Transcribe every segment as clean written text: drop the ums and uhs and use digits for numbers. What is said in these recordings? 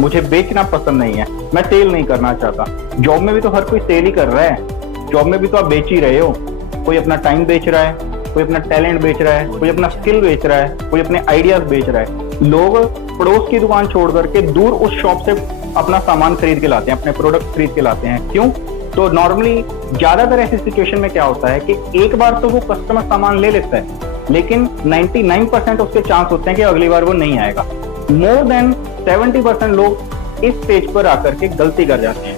मुझे बेचना पसंद नहीं है, मैं सेल नहीं करना चाहता। जॉब में भी तो हर कोई सेल ही कर रहा है, जॉब में भी तो आप बेच ही रहे हो। कोई अपना टाइम बेच रहा है, कोई अपना टैलेंट बेच रहा है, कोई अपना स्किल बेच रहा है, कोई अपने आइडियाज बेच रहा है। लोग पड़ोस की दुकान छोड़ करके दूर उस शॉप से अपना सामान खरीद के लाते हैं, अपने प्रोडक्ट खरीद के लाते हैं। क्यों? तो नॉर्मली ज्यादातर ऐसी सिचुएशन में क्या होता है कि एक बार तो वो कस्टमर सामान ले लेता है, लेकिन 99% उसके चांस होते हैं कि अगली बार वो नहीं आएगा। मोर देन 70% लोग इस स्टेज पर आकर के गलती कर जाते हैं।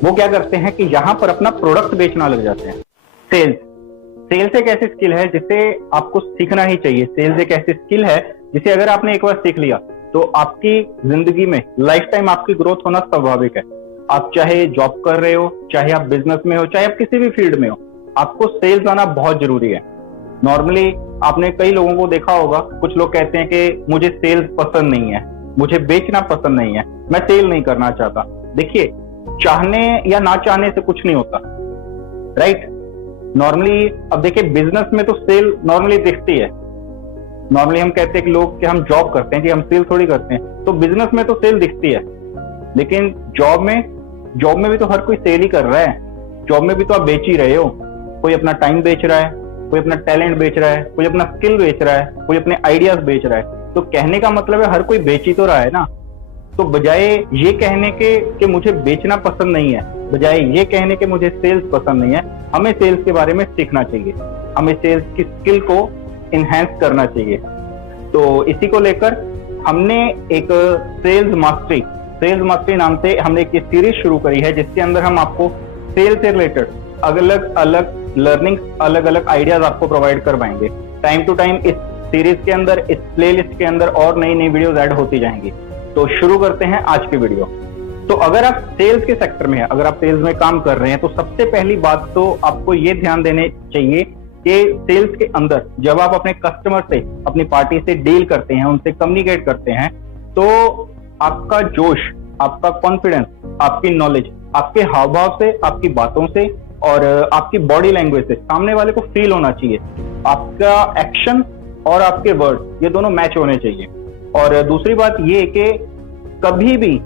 वो क्या करते हैं कि यहाँ पर अपना प्रोडक्ट बेचना लग जाते हैं। सेल्स एक ऐसी स्किल है जिसे आपको सीखना ही चाहिए। सेल्स एक ऐसी स्किल है जिसे अगर आपने एक बार सीख लिया तो आपकी जिंदगी में लाइफ टाइम आपकी ग्रोथ होना स्वाभाविक है। आप चाहे जॉब कर रहे हो, चाहे आप बिजनेस में हो, चाहे आप किसी भी फील्ड में हो, आपको सेल्स आना बहुत जरूरी है। नॉर्मली आपने कई लोगों को देखा होगा, कुछ लोग कहते हैं कि मुझे सेल्स पसंद नहीं है, मुझे बेचना पसंद नहीं है, मैं सेल नहीं करना चाहता। देखिए, चाहने या ना चाहने से कुछ नहीं होता, राइट? नॉर्मली अब देखिए, बिजनेस में तो सेल नॉर्मली दिखती है। नॉर्मली हम कहते हैं कि लोग कि हम जॉब करते हैं, कि हम सेल थोड़ी करते हैं, तो बिजनेस में तो सेल दिखती है। लेकिन जॉब में भी तो हर कोई सेल ही कर रहा है। जॉब में भी तो आप बेच ही रहे हो। कोई अपना टाइम बेच रहा है, कोई अपना टैलेंट बेच रहा है, कोई अपना स्किल बेच रहा है, कोई अपने आइडियाज बेच रहा है। तो कहने का मतलब है हर कोई बेच ही तो रहा है ना। तो बजाय ये कहने के कि मुझे बेचना पसंद नहीं है, बजाय ये कहने के मुझे सेल्स पसंद नहीं है, हमें सेल्स के बारे में सीखना चाहिए, हमें सेल्स की स्किल को इनहेंस करना चाहिए। तो इसी को लेकर हमने एक सेल्स मास्टरी नाम से हमने एक सीरीज शुरू करी है, जिसके अंदर हम आपको सेल्स से रिलेटेड अलग अलग लर्निंग, अलग अलग आइडियाज आपको प्रोवाइड करवाएंगे। टाइम टू टाइम इस सीरीज के अंदर, इस प्लेलिस्ट के अंदर और नई नई वीडियोस ऐड होती जाएंगी। तो शुरू करते हैं आज की वीडियो। तो अगर आप सेल्स के सेक्टर में हैं, अगर आप सेल्स में काम कर रहे हैं, तो सबसे पहली बात तो आपको ये ध्यान देने चाहिए कि सेल्स के अंदर जब आप अपने कस्टमर से, अपनी पार्टी से डील करते हैं, उनसे कम्युनिकेट करते हैं, तो आपका जोश, आपका कॉन्फिडेंस, आपकी नॉलेज, आपके हाव भाव से, आपकी बातों से और आपकी बॉडी लैंग्वेज से सामने वाले को फील होना चाहिए। आपका एक्शन और आपके वर्ड, ये दोनों मैच होने चाहिए। और दूसरी बात ये कि कभी भी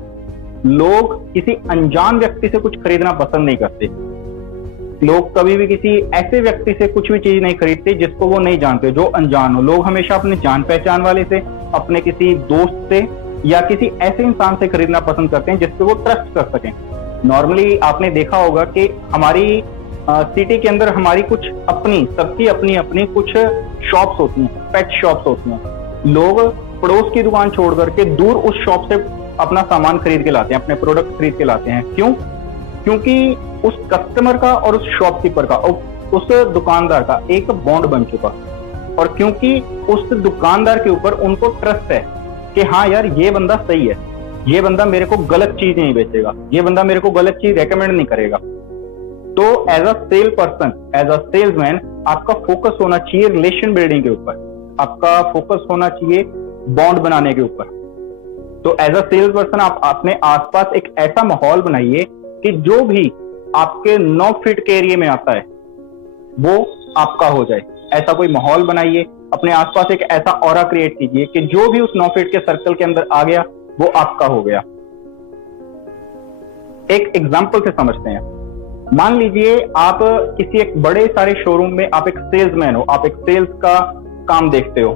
लोग किसी अनजान व्यक्ति से कुछ खरीदना पसंद नहीं करते। लोग कभी भी किसी ऐसे व्यक्ति से कुछ भी चीज नहीं खरीदते जिसको वो नहीं जानते, जो अनजान हो। लोग हमेशा अपने जान पहचान वाले से, अपने किसी दोस्त से या किसी ऐसे इंसान से खरीदना पसंद करते हैं जिसपे वो ट्रस्ट कर सकें। नॉर्मली आपने देखा होगा कि हमारी सिटी के अंदर हमारी कुछ अपनी, सबकी अपनी अपनी कुछ शॉप्स होती हैं, पेट शॉप्स होती हैं। लोग पड़ोस की दुकान छोड़ करके दूर उस शॉप से अपना सामान खरीद के लाते हैं, अपने प्रोडक्ट खरीद के लाते हैं। क्यों? क्योंकि उस कस्टमर का और उस शॉपकीपर का, उस दुकानदार का एक बॉन्ड बन चुका, और क्योंकि उस दुकानदार के ऊपर उनको ट्रस्ट है कि हाँ यार, ये बंदा सही है, ये बंदा मेरे को गलत चीज नहीं बेचेगा, ये बंदा मेरे को गलत चीज रेकमेंड नहीं करेगा। तो as a sale person, as a salesman, आपका फोकस होना चाहिए रिलेशन बिल्डिंग के ऊपर, आपका फोकस होना चाहिए बॉन्ड बनाने के ऊपर। तो एज अ सेल्स पर्सन आप अपने आसपास एक ऐसा माहौल बनाइए कि जो भी आपके 9 फीट के एरिया में आता है वो आपका हो जाए। ऐसा कोई माहौल बनाइए, अपने आसपास एक ऐसा ऑरा क्रिएट कीजिए कि जो भी उस 9 फीट के सर्कल के अंदर आ गया वो आपका हो गया। एक एग्जाम्पल से समझते हैं। मान लीजिए आप किसी एक बड़े सारे शोरूम में आप एक सेल्समैन हो, आप एक सेल्स का काम देखते हो,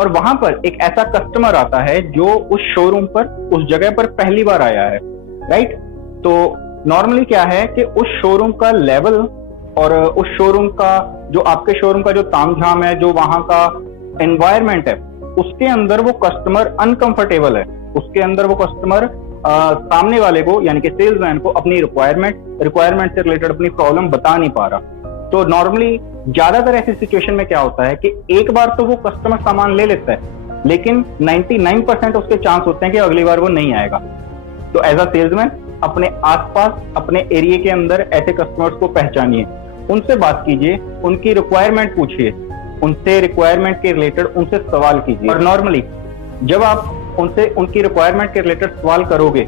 और वहां पर एक ऐसा कस्टमर आता है जो उस शोरूम पर, उस जगह पर पहली बार आया है, राइट? तो नॉर्मली क्या है कि उस शोरूम का लेवल और उस शोरूम का जो, आपके शोरूम का जो तामझाम है, जो वहां का एनवायरमेंट है, उसके अंदर वो कस्टमर अनकंफर्टेबल है। उसके अंदर वो कस्टमर सामने वाले को, यानी कि सेल्समैन को, अपनी रिक्वायरमेंट से रिलेटेड अपनी प्रॉब्लम बता नहीं पा रहा। तो नॉर्मली ज्यादातर ऐसी सिचुएशन में क्या होता है कि एक बार तो वो कस्टमर सामान ले लेता है, लेकिन 99% उसके चांस होते हैं कि अगली बार वो नहीं आएगा। तो एज अ सेल्समैन अपने आसपास, अपने एरिया के अंदर ऐसे कस्टमर्स को पहचानिए, उनसे बात कीजिए, उनकी रिक्वायरमेंट पूछिए, उनसे रिक्वायरमेंट के रिलेटेड उनसे सवाल कीजिए। और नॉर्मली जब आप उनसे उनकी रिक्वायरमेंट के रिलेटेड सवाल करोगे,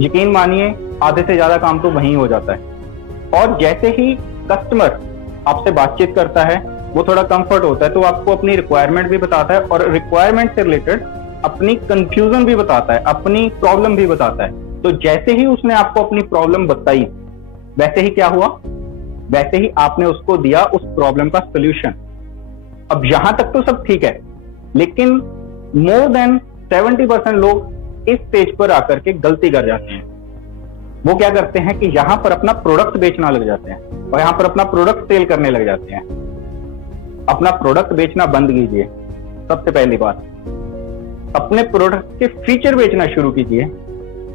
यकीन मानिए आधे से ज्यादा काम तो वहीं हो जाता है। और जैसे ही कस्टमर आपसे बातचीत करता है, वो थोड़ा कंफर्ट होता है, तो आपको अपनी रिक्वायरमेंट भी बताता है और रिक्वायरमेंट से रिलेटेड अपनी कंफ्यूजन भी बताता है, अपनी प्रॉब्लम भी बताता है। तो जैसे ही उसने आपको अपनी प्रॉब्लम बताई, वैसे ही क्या हुआ, वैसे ही आपने उसको दिया उस प्रॉब्लम का सोल्यूशन। अब यहां तक तो सब ठीक है, लेकिन मोर देन 70% लोग इस स्टेज पर आकर के गलती कर जाते हैं। वो क्या करते हैं कि यहां पर अपना प्रोडक्ट बेचना लग जाते हैं और यहां पर अपना प्रोडक्ट सेल करने लग जाते हैं। अपना प्रोडक्ट बेचना बंद कीजिए। सबसे पहली बात, अपने प्रोडक्ट के फीचर बेचना शुरू कीजिए,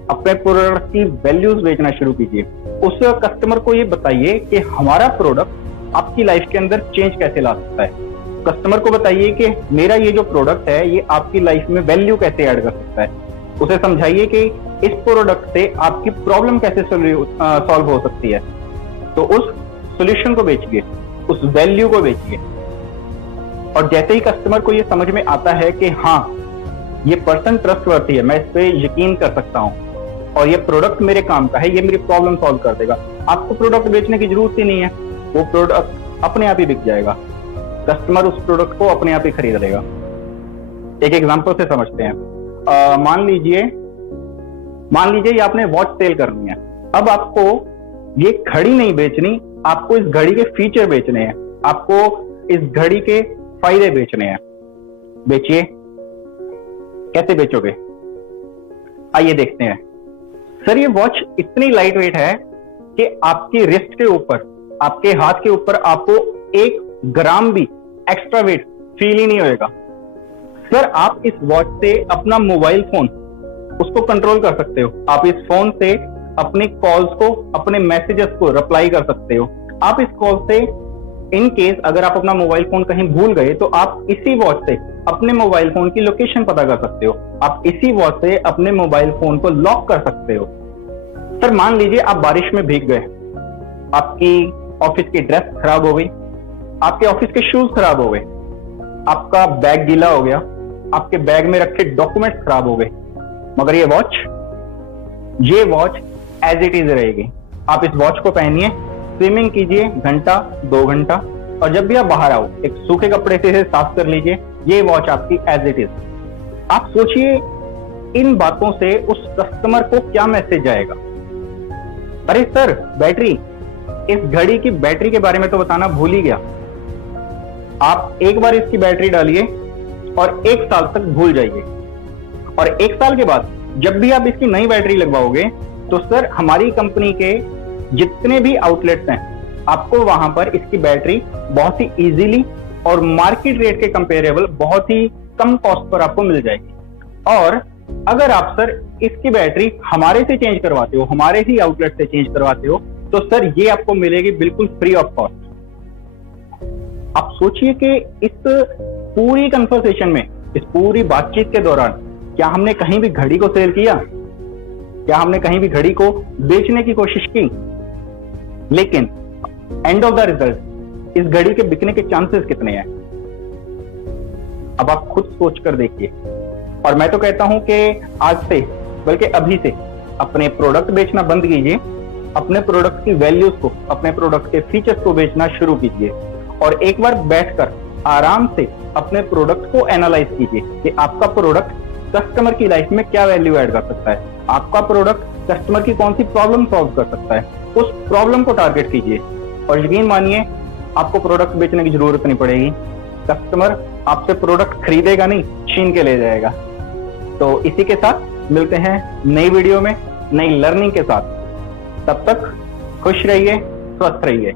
अपने प्रोडक्ट की वैल्यूज बेचना शुरू कीजिए। उस कस्टमर को ये बताइए कि हमारा प्रोडक्ट आपकी लाइफ के अंदर चेंज कैसे ला सकता है। कस्टमर को बताइए कि मेरा ये जो प्रोडक्ट है ये आपकी लाइफ में वैल्यू कैसे ऐड कर सकता है। उसे समझाइए कि इस प्रोडक्ट से आपकी प्रॉब्लम कैसे सॉल्व हो सकती है। तो उस सॉल्यूशन को बेचिए, उस वैल्यू को बेचिए। और जैसे ही कस्टमर को ये समझ में आता है कि हाँ, ये पर्सन ट्रस्टवर्थी है, मैं इस पे यकीन कर सकता हूँ और ये प्रोडक्ट मेरे काम का है, ये मेरी प्रॉब्लम सॉल्व कर देगा, आपको प्रोडक्ट बेचने की जरूरत ही नहीं है। वो प्रोडक्ट अपने आप ही बिक जाएगा, कस्टमर उस प्रोडक्ट को अपने आप ही खरीद लेगा। एक एग्जांपल से समझते हैं। मान लीजिए ये आपने वॉच सेल करनी है। अब आपको ये घड़ी नहीं बेचनी, आपको इस घड़ी के फीचर बेचने हैं, आपको इस घड़ी के फायदे बेचने हैं। बेचिए। कैसे बेचोगे, आइए देखते हैं। सर ये वॉच इतनी लाइट वेट है कि आपकी रिस्ट के ऊपर, आपके हाथ के ऊपर आपको 1 ग्राम भी एक्स्ट्रा वेट फील ही नहीं होएगा। सर आप इस वॉच से अपना मोबाइल फोन उसको कंट्रोल कर सकते हो। आप इस फोन से अपने कॉल्स को, अपने मैसेजेस को रिप्लाई कर सकते हो। आप इस कॉल से इन केस अगर आप अपना मोबाइल फोन कहीं भूल गए तो आप इसी वॉच से अपने मोबाइल फोन की लोकेशन पता कर सकते हो। आप इसी वॉच से अपने मोबाइल फोन को लॉक कर सकते हो। सर मान लीजिए आप बारिश में भीग गए, आपकी ऑफिस की ड्रेस खराब हो गई, आपके ऑफिस के शूज खराब हो गए, आपका बैग गीला हो गया, आपके बैग में रखे डॉक्यूमेंट्स खराब हो गए, मगर ये वॉच एज इट इज रहेगी। आप इस वॉच को पहनिए, स्विमिंग कीजिए घंटा 2 घंटा, और जब भी आप बाहर आओ एक सूखे कपड़े से इसे साफ कर लीजिए। ये वॉच आपकी एज इट इज। आप सोचिए इन बातों से उस कस्टमर को क्या मैसेज जाएगा। अरे सर बैटरी, इस घड़ी की बैटरी के बारे में तो बताना भूल ही गया। आप एक बार इसकी बैटरी डालिए और 1 साल तक भूल जाइए, और 1 साल के बाद जब भी आप इसकी नई बैटरी लगवाओगे तो सर हमारी कंपनी के जितने भी आउटलेट्स हैं आपको वहां पर इसकी बैटरी बहुत ही इजीली और मार्केट रेट के कंपेरेबल बहुत ही कम कॉस्ट पर आपको मिल जाएगी। और अगर आप सर इसकी बैटरी हमारे से चेंज करवाते हो, हमारे ही आउटलेट से चेंज करवाते हो, तो सर ये आपको मिलेगी बिल्कुल फ्री ऑफ कॉस्ट। आप सोचिए कि इस पूरी कन्वर्सेशन में, इस पूरी बातचीत के दौरान क्या हमने कहीं भी घड़ी को सेल किया? क्या हमने कहीं भी घड़ी को बेचने की कोशिश की? लेकिन एंड ऑफ द रिजल्ट इस घड़ी के बिकने के चांसेस कितने हैं? अब आप खुद सोच कर देखिए। और मैं तो कहता हूं कि आज से, बल्कि अभी से अपने प्रोडक्ट बेचना बंद कीजिए, अपने प्रोडक्ट की वैल्यूज को, अपने प्रोडक्ट के फीचर्स को बेचना शुरू कीजिए, और एक बार बैठकर आराम से अपने प्रोडक्ट को एनालाइज कीजिए कि आपका प्रोडक्ट कस्टमर की लाइफ में क्या वैल्यू ऐड कर सकता है, आपका प्रोडक्ट कस्टमर की कौन सी प्रॉब्लम सॉल्व कर सकता है। उस प्रॉब्लम को टारगेट कीजिए और यकीन मानिए आपको प्रोडक्ट बेचने की जरूरत नहीं पड़ेगी। कस्टमर आपसे प्रोडक्ट खरीदेगा नहीं, छीन के ले जाएगा। तो इसी के साथ मिलते हैं नई वीडियो में, नई लर्निंग के साथ। तब तक खुश रहिए, स्वस्थ रहिए।